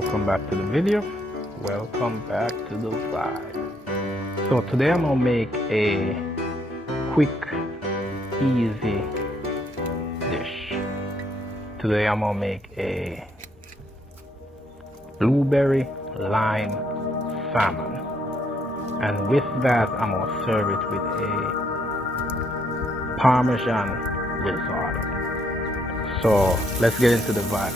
welcome back to the video. Welcome back to the vibe. So today I'm gonna make a quick, easy dish. Today I'm gonna make a blueberry lime salmon, and with that I'm gonna serve it with a Parmesan risotto. So let's get into the vibe.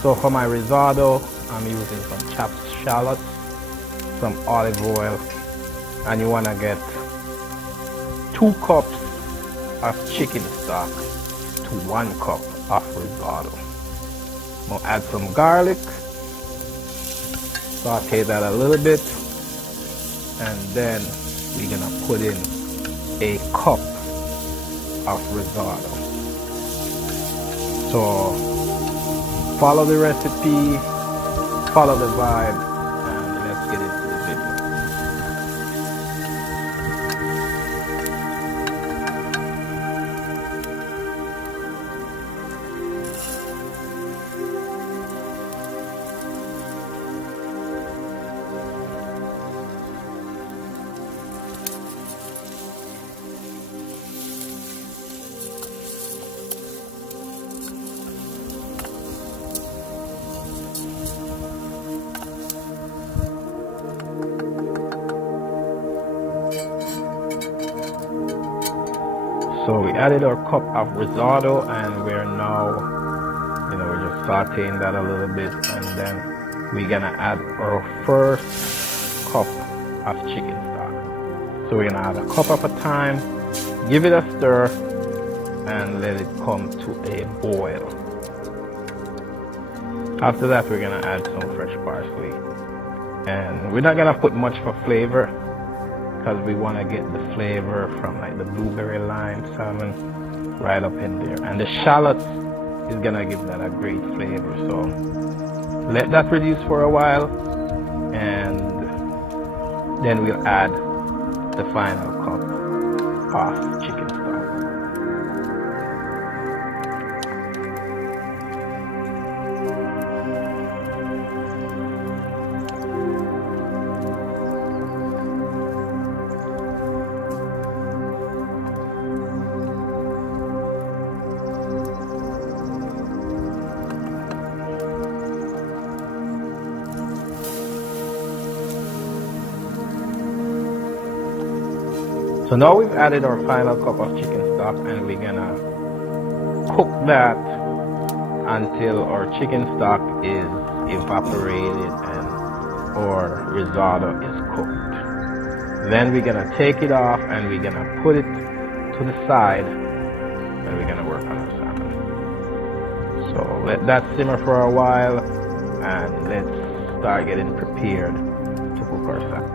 So for my risotto, I'm using some chopped shallots, some olive oil, and you want to get 2 cups of chicken stock to 1 cup of risotto. I'm going to add some garlic, saute that a little bit, and then we're going to put in a cup of risotto. So follow the recipe, follow the vibe, and let's get into the video. So we added our cup of risotto, and we're now, we're just sauteing that a little bit, and then we're gonna add our first cup of chicken stock. So we're gonna add a cup at a time, give it a stir, and let it come to a boil. After that, we're gonna add some fresh parsley, and we're not gonna put much for flavor, because we want to get the flavor from like the blueberry lime salmon right up in there, and the shallots is gonna give that a great flavor. So let that reduce for a while, and then we'll add the final cup of chicken stock. So now we've added our final cup of chicken stock, and we're gonna cook that until our chicken stock is evaporated and our risotto is cooked. Then we're gonna take it off, and we're gonna put it to the side, and we're gonna work on our salmon. So let that simmer for a while, and let's start getting prepared to cook our salmon.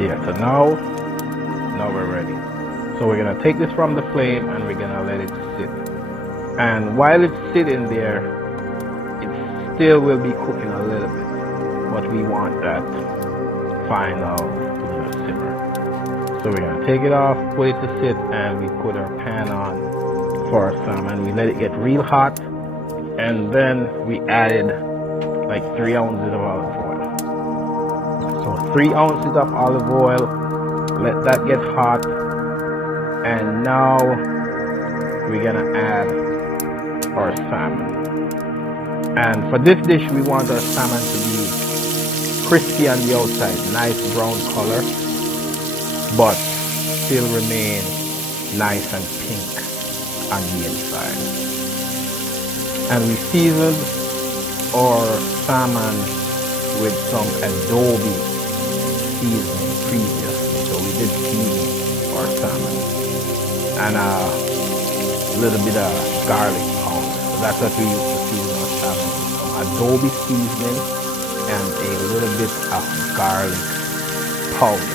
Yeah, so now we're ready. So we're gonna take this from the flame, and we're gonna let it sit. And while it's sitting there, it still will be cooking a little bit, but we want that final little simmer. So we're gonna take it off, put it to sit, and we put our pan on for our salmon. We let it get real hot, and then we added like 3 ounces of olive oil. So So 3 ounces of olive oil, let that get hot, and now we're gonna add our salmon. And for this dish, we want our salmon to be crispy on the outside, nice brown color, but still remain nice and pink on the inside. And we seasoned our salmon with some adobe seasoning previously. So we did season our salmon, and a little bit of garlic powder. So that's what we use to season our salmon, with some adobe seasoning and a little bit of garlic powder.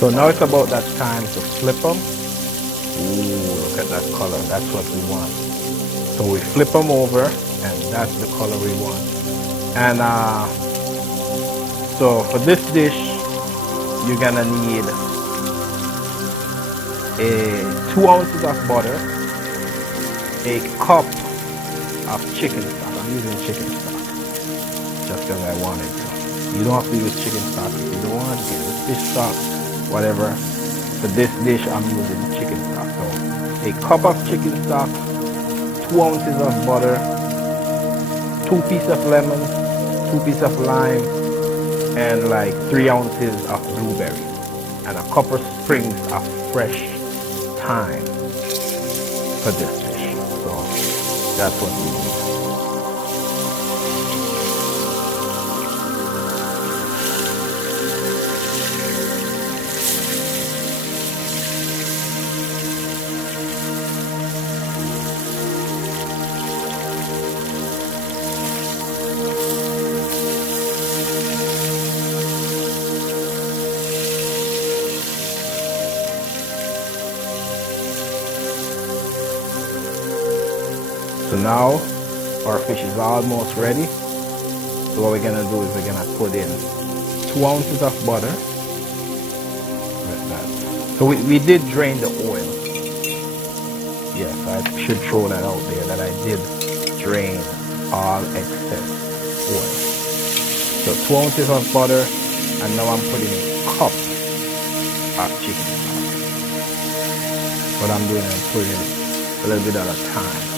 So now it's about that time to flip them. Ooh, look at that color. That's what we want. So we flip them over, and that's the color we want. And so for this dish, you're gonna need 2 ounces of butter, a cup of chicken stock. I'm using chicken stock just because I wanted to. You don't have to use chicken stock if you don't want to. Use fish stock, whatever. For this dish, I'm using chicken stock. So a cup of chicken stock, 2 ounces of butter, 2 pieces of lemon, 2 pieces of lime, and like 3 ounces of blueberry, and a couple sprigs of fresh thyme for this dish. So that's what we need. So now our fish is almost ready. So what we're gonna do is we're gonna put in 2 ounces of butter. Like that. So we did drain the oil. Yes, I should throw that out there, that I did drain all excess oil. So 2 ounces of butter, and now I'm putting a cup of chicken stock. What I'm doing, I'm putting a little bit at a time.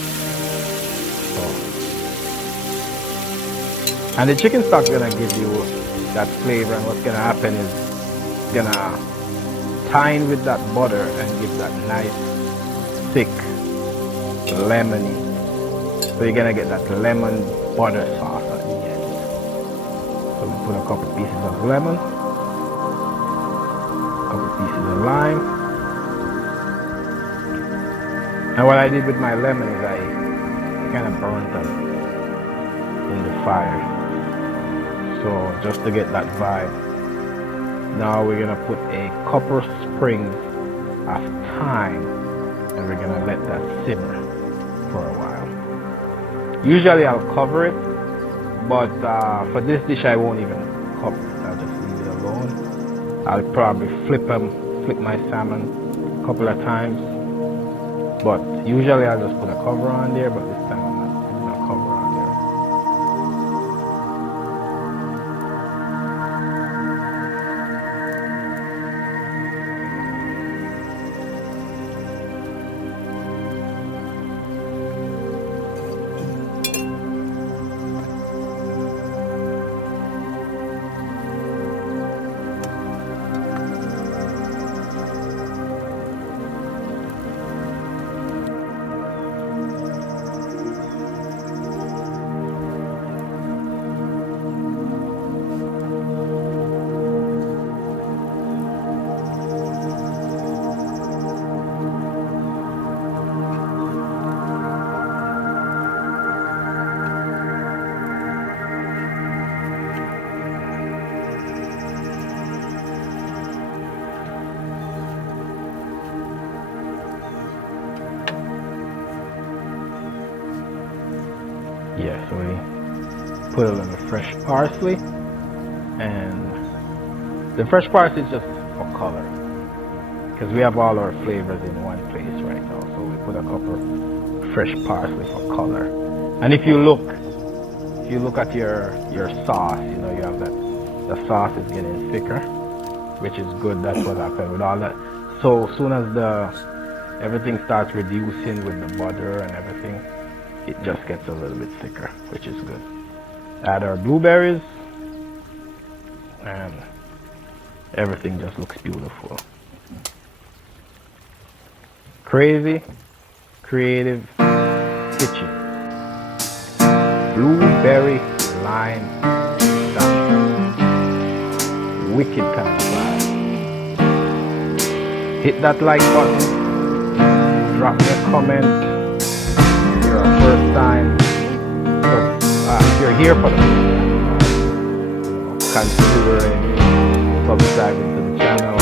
And the chicken stock is gonna give you that flavor, and what's gonna happen is it's gonna tie in with that butter and give that nice, thick, lemony. So you're gonna get that lemon butter sauce at the end. So we put a couple pieces of lemon, a couple pieces of lime. And what I did with my lemon is I kind of burnt them in the fire. So just to get that vibe. Now we're gonna put a couple sprigs of thyme, and we're gonna let that simmer for a while. Usually I'll cover it, but for this dish I won't even cover it. I'll just leave it alone. I'll probably flip my salmon a couple of times, but usually I'll just put a cover on there, but this time I'm not putting a cover on there. Yeah, so we put a little fresh parsley, and the fresh parsley is just for color, because we have all our flavors in one place right now. So we put a couple fresh parsley for color. And if you look at your sauce, you know, you have that the sauce is getting thicker, which is good. That's what happened with all that. So as soon as everything starts reducing with the butter and everything, it just gets a little bit thicker, which is good. Add our blueberries, and everything just looks beautiful. Crazy, creative kitchen. Blueberry lime salmon. Wicked kind of vibe. Hit that like button. Drop me a comment. If you're a first time. If you're here for the first time, considering subscribing to the channel.